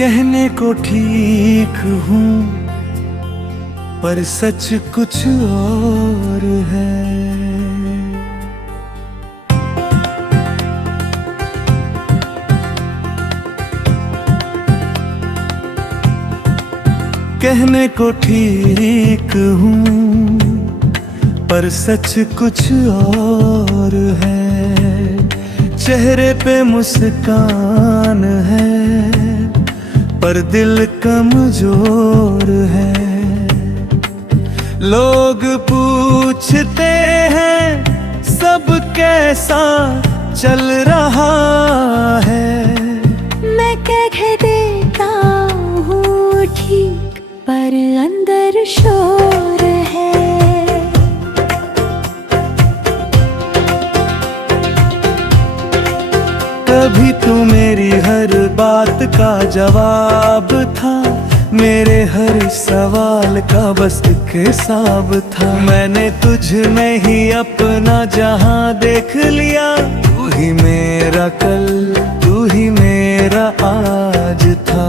कहने को ठीक हूँ पर सच कुछ और है। कहने को ठीक हूँ पर सच कुछ और है। चेहरे पे मुस्कान है पर दिल कमजोर है। लोग पूछते हैं सब कैसा चल रहा है। मैं कह देता हूँ ठीक पर अंदर शोर है। कभी तू मेरी हर बात का जवाब था, मेरे हर सवाल का बस एक हिसाब था। मैंने तुझ में ही अपना जहां देख लिया। तू ही मेरा कल, तू ही मेरा आज था।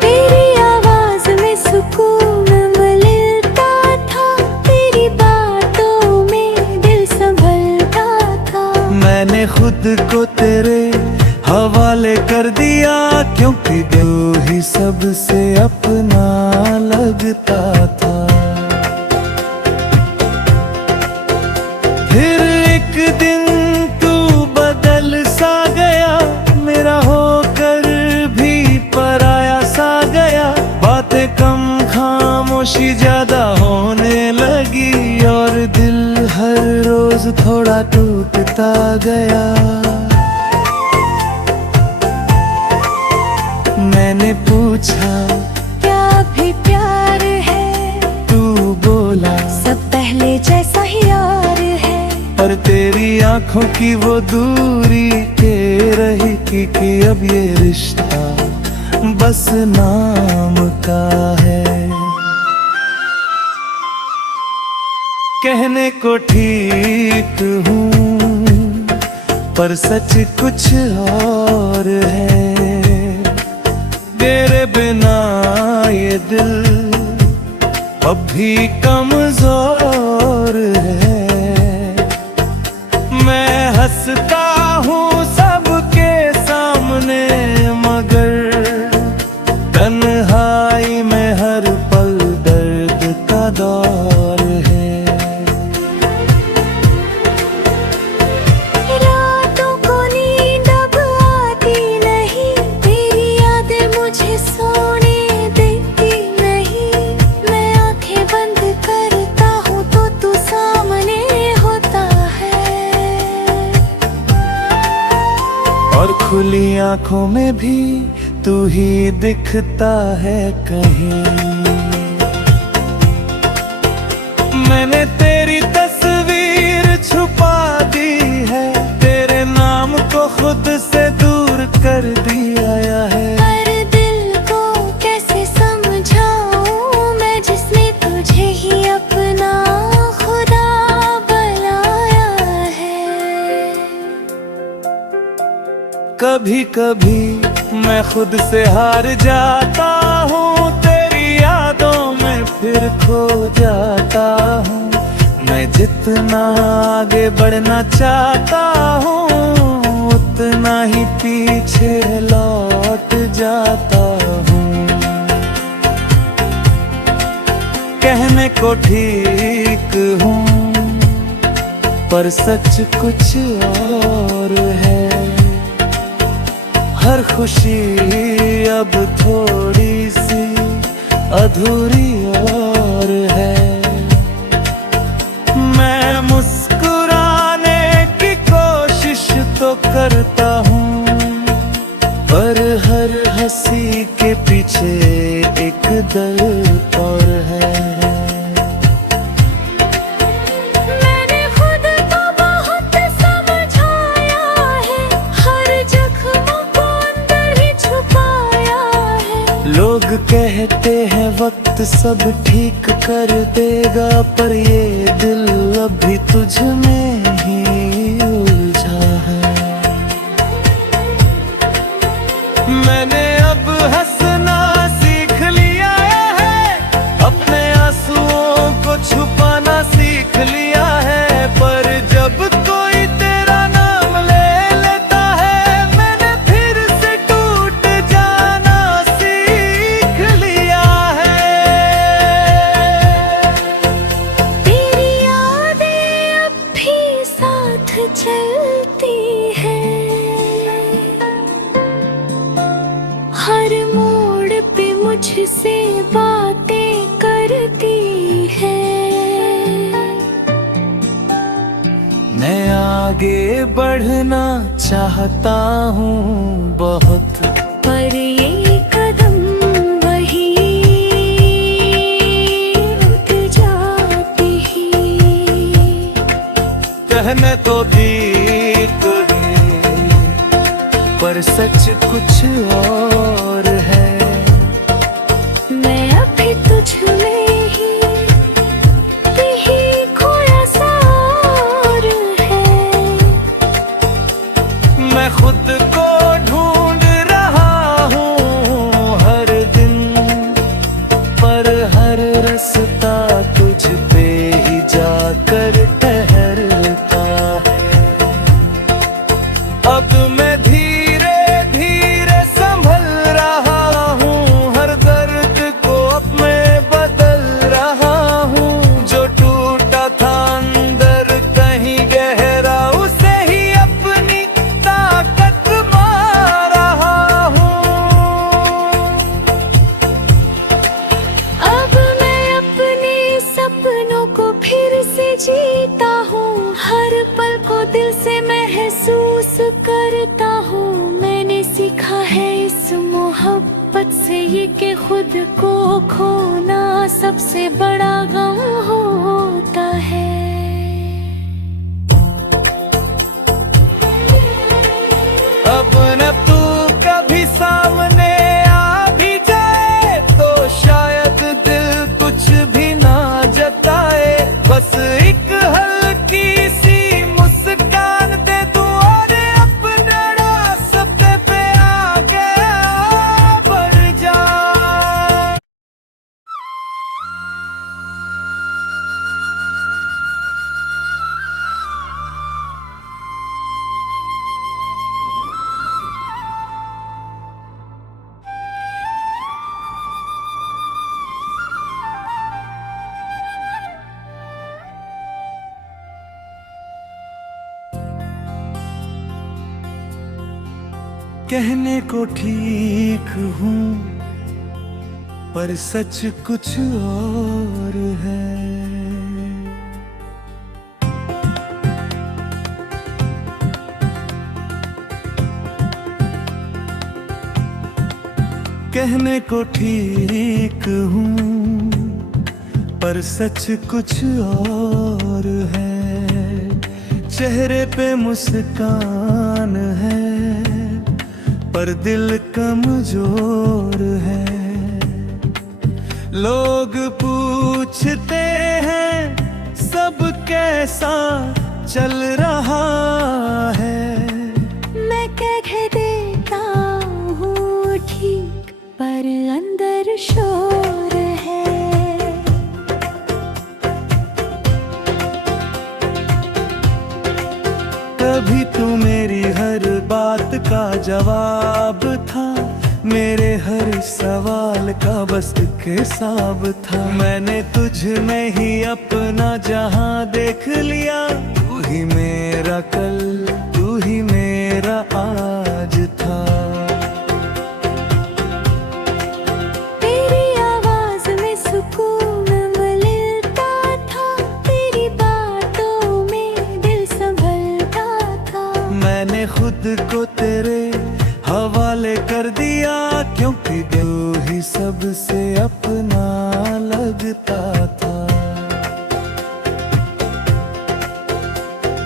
तेरी आवाज में सुकून मिलता था, तेरी बातों में दिल संभलता था। मैंने खुद को तेरे हवाले कर दिया क्योंकि तू ही सबसे अपना लगता था। फिर एक दिन तू बदल सा गया, मेरा होकर भी पराया सा गया। बातें कम खामोशी ज्यादा होने लगी और दिल हर रोज थोड़ा टूटता गया। मैंने पूछा क्या भी प्यार है, तू बोला सब पहले जैसा ही यार है। पर तेरी आंखों की वो दूरी के रही कि अब ये रिश्ता बस नाम का है। कहने को ठीक हूँ पर सच कुछ और है। तेरे बिना ये दिल अब भी कमजोर है। मैं हंसता हूँ सबके सामने मगर तन्हाई में हर पल दर्द का दौर है। रातों को नींद अब आती नहीं, तेरी यादें मुझे सोने देती नहीं। मैं आंखें बंद करता हूँ तो तू सामने होता है। और खुली आंखों में भी तू ही दिखता है कहीं। मैंने तेरी तस्वीर छुपा दी है, तेरे नाम को खुद से दूर कर दिया है। पर दिल को कैसे समझाऊं मैं जिसने तुझे ही अपना खुदा बनाया है। कभी कभी मैं खुद से हार जाता हूँ, तेरी यादों में फिर खो जाता हूँ। मैं जितना आगे बढ़ना चाहता हूँ उतना ही पीछे लौट जाता हूँ। कहने को ठीक हूँ पर सच कुछ और है। हर खुशी अब थोड़ी सी अधूरी और है। मैं मुस्कुराने की कोशिश तो करता हूँ पर हर हंसी के पीछे एक दर्द और है। मैंने खुद को बहुत समझाया है, हर जख्म को अंदर ही छुपाया है। लोग कहते हैं वक्त सब ठीक कर देगा पर ये दिल अभी तुझ में ही उलझा है। मुझसे बातें करती है। मैं आगे बढ़ना चाहता हूँ बहुत, पर ये कदम वही रुक जाते ही। कहने तो ठीक है पर सच कुछ और है। मैं अभी तुझ में ही खोया सा और है। मैं खुद को ढूंढ रहा हूँ हर दिन, पर हर रास्ता तुझ पे ही जाकर ठहरता है। अब मैं धीरे धीरे संभल रहा हूँ, हर दर्द को अब मैं बदल रहा हूँ। जो टूटा था अंदर कहीं गहरा, उसे ही अपनी ताकत मान रहा हूँ। अब मैं अपने सपनों को फिर से जीता हूँ, हर पल को दिल से महसूस करता हूँ। मैंने सीखा है इस मोहब्बत से ये कि खुद को खोना सबसे बड़ा गम होता है। अब न तू कभी सामने आ भी जाए तो शायद दिल कुछ भी ना जताए। बस एक हल्की सी मुस्कान दे दूं और अपने रास्ते पे आगे बढ़ जा। कहने को ठीक हूँ पर सच कुछ और है। कहने को ठीक हूँ पर सच कुछ और है। चेहरे पे मुस्कान है पर दिल कमजोर है। लोग पूछते हैं सब कैसा चल रहा है। मैं कह देता हूँ ठीक, पर अंदर शोर है। कभी तू मेरी हर बात का जवाब था, मेरे हर सवाल का बस एक हिसाब था। मैंने तुझ में ही अपना जहां देख लिया। तू ही मेरा कल, तू ही मेरा आज था। तेरी आवाज में सुकून मिलता था, तेरी बातों में दिल संभलता था। मैंने खुद को तेरे हवाले कर दिया, क्योंकि तू ही सबसे अपना लगता था।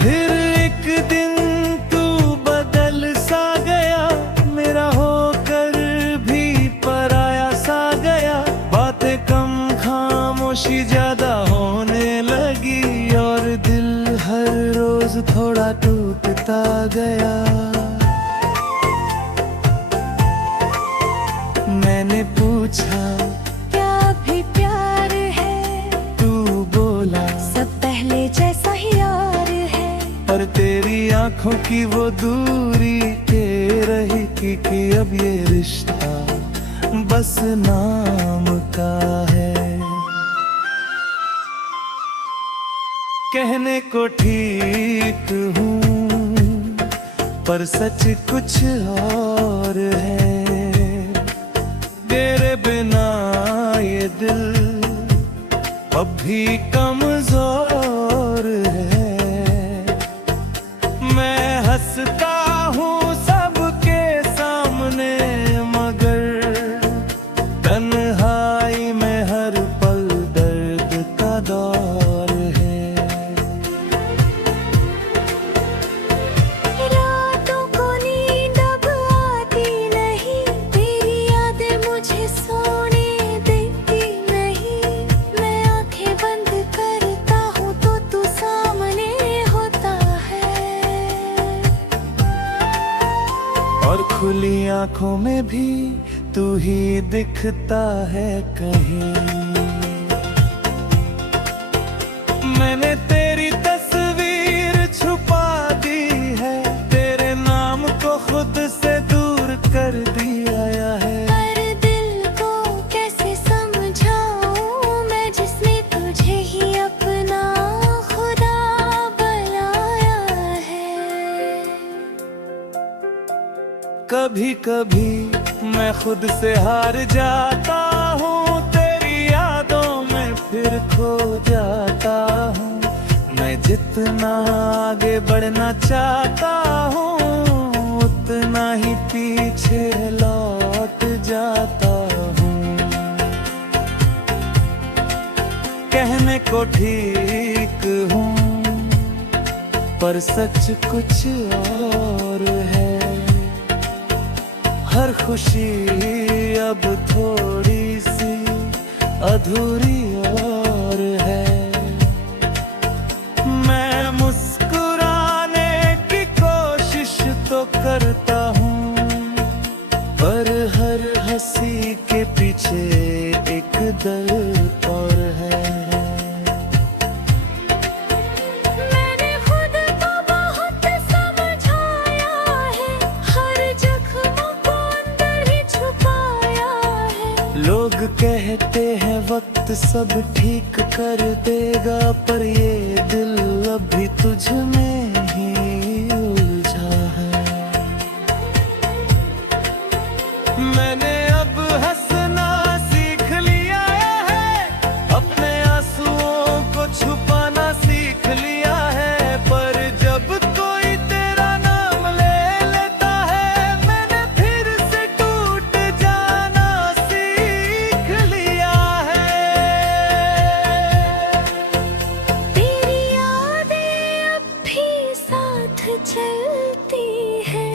फिर एक दिन तू बदल सा गया, मेरा होकर भी पराया सा गया। बातें कम खामोशी ज्यादा होने लगी, और दिल हर रोज थोड़ा टूटता गया। मैंने पूछा क्या भी प्यार है, तू बोला सब पहले जैसा ही यार है। पर तेरी आंखों की वो दूरी के रही कि अब ये रिश्ता बस नाम का है। कहने को ठीक हूँ पर सच कुछ और है। तेरे बिना अब भी कमजोर है। मैं हंसता हूँ सबके सामने, मगर तन्हाई में हर पल दर्द का दौर है। रातों को नींद अब आती नहीं, तेरी यादें मुझे सोने देती नहीं। मैं आंखें बंद करता हूँ तो तू सामने होता है, और खुली आंखों में भी तू ही दिखता है कहीं। मैंने तेरी तस्वीर छुपा दी है, तेरे नाम को खुद से दूर कर दिया है। पर दिल को कैसे समझाऊं मैं, जिसने तुझे ही अपना खुदा बनाया है। कभी कभी मैं खुद से हार जाता हूँ, तेरी यादों में फिर खो जाता हूँ। मैं जितना आगे बढ़ना चाहता हूँ, उतना ही पीछे लौट जाता हूँ। कहने को ठीक हूँ, पर सच कुछ और है। हर खुशी अब थोड़ी सी अधूरी और है। मैं मुस्कुराने की कोशिश तो करता हूँ, पर हर हंसी के पीछे एक दर्द और है। मैंने खुद को बहुत समझाया है, हर जख्म को अंदर ही छुपाया है। लोग कहते हैं वक्त सब ठीक कर देगा, पर ये दिल अभी तुझ में ही उलझा है। मैंने अब हंसना सीख लिया है, अपने आंसुओं को छुपाना सीख लिया है। पर जब कोई तेरा नाम ले लेता है, मैंने फिर से टूट जाना सीख लिया है। तेरी यादें अब भी साथ चलती हैं,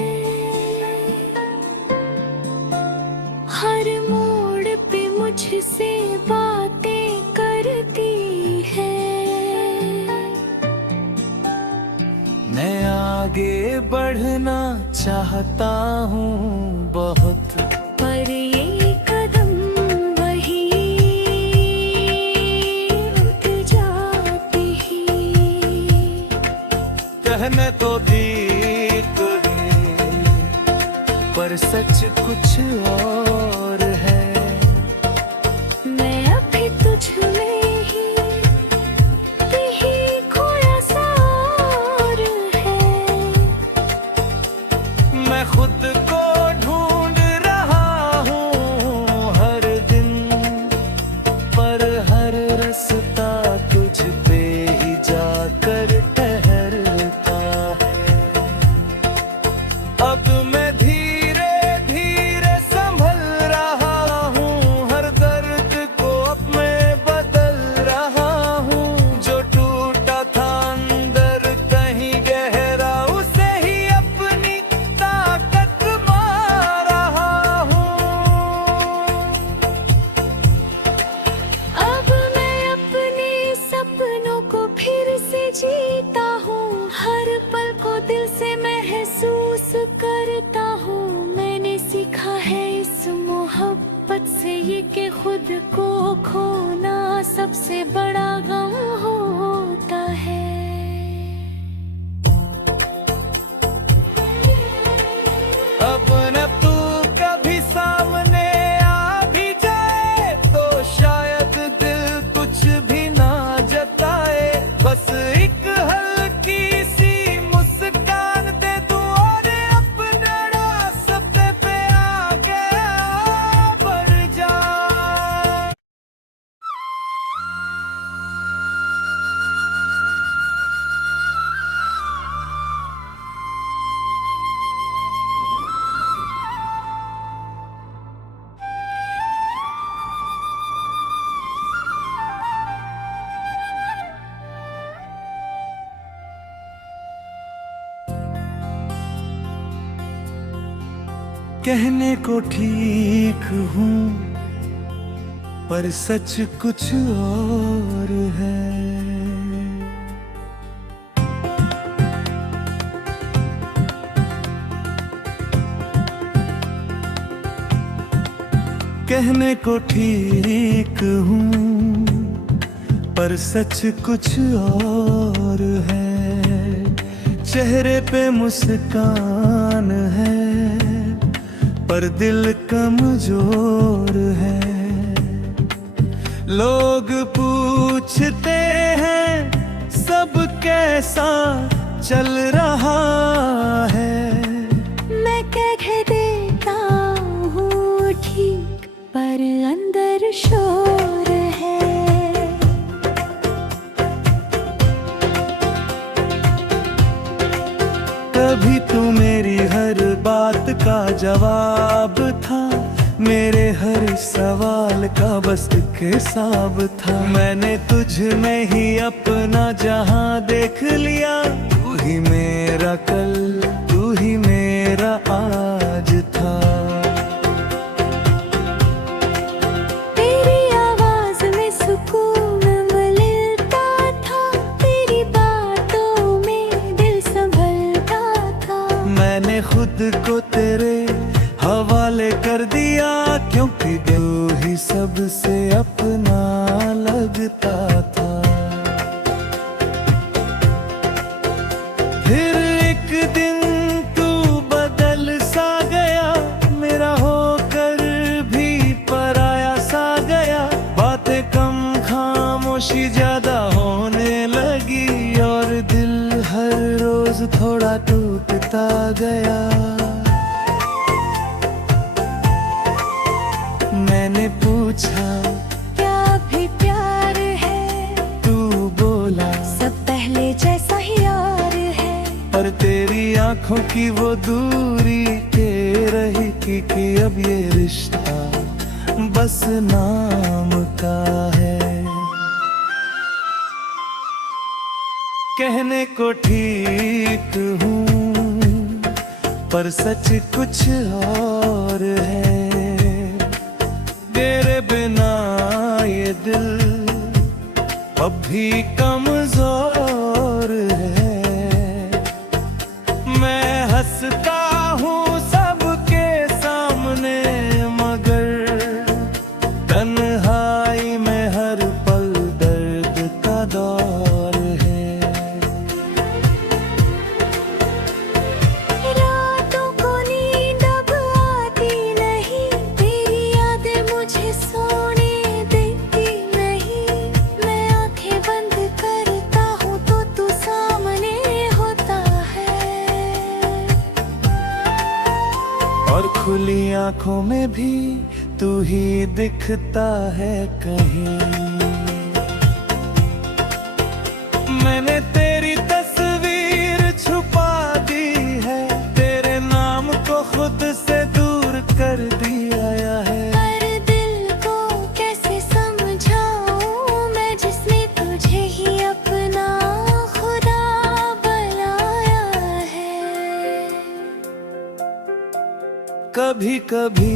हर मोड़ पे मुझसे बातें करती हैं। मैं आगे बढ़ना चाहता हूँ बहुत, पर ये कदम वही रुक जाते ही। कहने तो ठीक है, पर सच कुछ और है। मैं अभी तुझ में ही खोया सा और है। मैं खुद को ढूंढ रहा हूँ हर दिन, पर हर रास्ता तुझ पे ही जाकर ठहरता है। अब मैं धीरे धीरे संभल रहा हूँ, हर दर्द को अब मैं बदल रहा हूँ। जो टूटा था अंदर कहीं गहरा, उसे ही अपनी ताकत मान रहा हूँ। अब मैं अपने सपनों को फिर से जीता हूँ, हर पल को दिल से महसूस करता हूँ। मैंने सीखा है इस मोहब्बत से ये कि खुद को खोना सबसे बड़ा गम होता है। अब न तू कभी सामने आ भी जाए, तो शायद दिल कुछ भी ना जताए। बस एक हल्की सी मुस्कान दे दूं, और अपने रास्ते पे आगे बढ़ जा। कहने को ठीक हूँ पर सच कुछ और है। कहने को ठीक हूँ पर सच कुछ और है। चेहरे पे मुस्कान है पर दिल कमजोर है। लोग पूछते हैं सब कैसा चल रहा है। मैं कह देता हूँ ठीक पर अंदर शोर है। कभी तू मेरी हर बात का जवाब था, मेरे हर सवाल का बस एक हिसाब था। मैंने तुझ में ही अपना जहां देख लिया। तू ही मेरा कल, तू ही मेरा आज था। तेरी आवाज में सुकून मिलता था, तेरी बातों में दिल संभलता था। मैंने खुद को तेरे हवाले कर दिया, क्योंकि तू ही सबसे अपना लगता था। फिर एक दिन तू बदल सा गया, मेरा होकर भी पराया सा गया। बातें कम खामोशी ज्यादा होने लगी, और दिल हर रोज थोड़ा टूटता गया। मैंने पूछा क्या भी प्यार है, तू बोला सब पहले जैसा ही यार है। पर तेरी आंखों की वो दूरी कह रही थी कि अब ये रिश्ता बस नाम का है। कहने को ठीक हूँ पर सच कुछ और है। तेरे बिना ये दिल अब भी कमजोर है। मैं हंसता हूँ सबके सामने, मगर तन्हाई में हर पल दर्द का दौर है। रातों को नींद अब आती नहीं, तेरी यादें मुझे सोने देती नहीं। मैं आंखें बंद करता हूँ तो तू सामने होता है, और खुली आंखों में भी तू ही दिखता है कहीं। मैंने तेरी तस्वीर छुपा दी है, तेरे नाम को खुद से दूर कर दिया है। पर दिल को कैसे समझाऊं मैं, जिसने तुझे ही अपना खुदा बनाया है। कभी कभी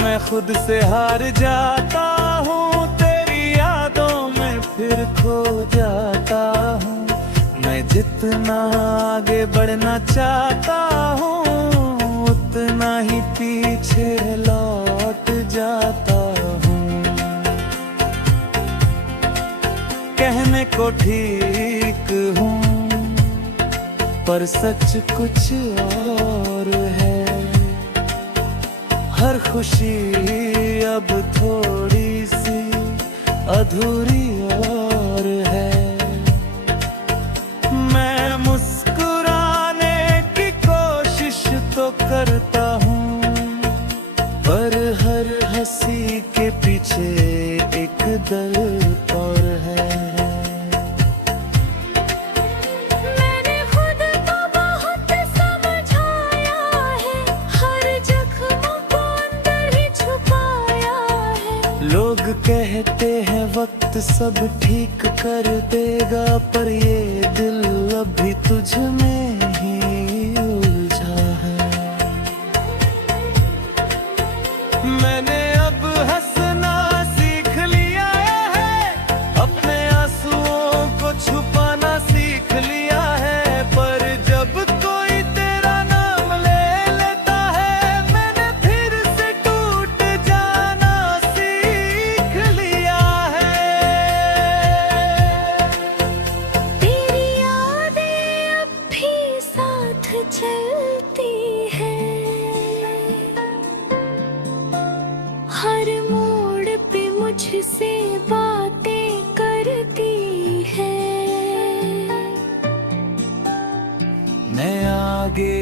मैं खुद से हार जाता हूँ, तेरी यादों में फिर खो जाता हूँ। मैं जितना आगे बढ़ना चाहता हूँ, उतना ही पीछे लौट जाता हूँ। कहने को ठीक हूँ पर सच कुछ और है। हर खुशी अब थोड़ी सी अधूरी और है। मैं मुस्कुराने की कोशिश तो करता हूँ, पर हर हंसी के पीछे एक दर्द और है। मैंने खुद को बहुत समझाया है, हर जख्म को अंदर ही छुपाया है। लोग कहते हैं वक्त सब ठीक कर देगा, पर ये दिल अभी तुझ में ही उलझा है। मुझसे बातें करती है। मैं आगे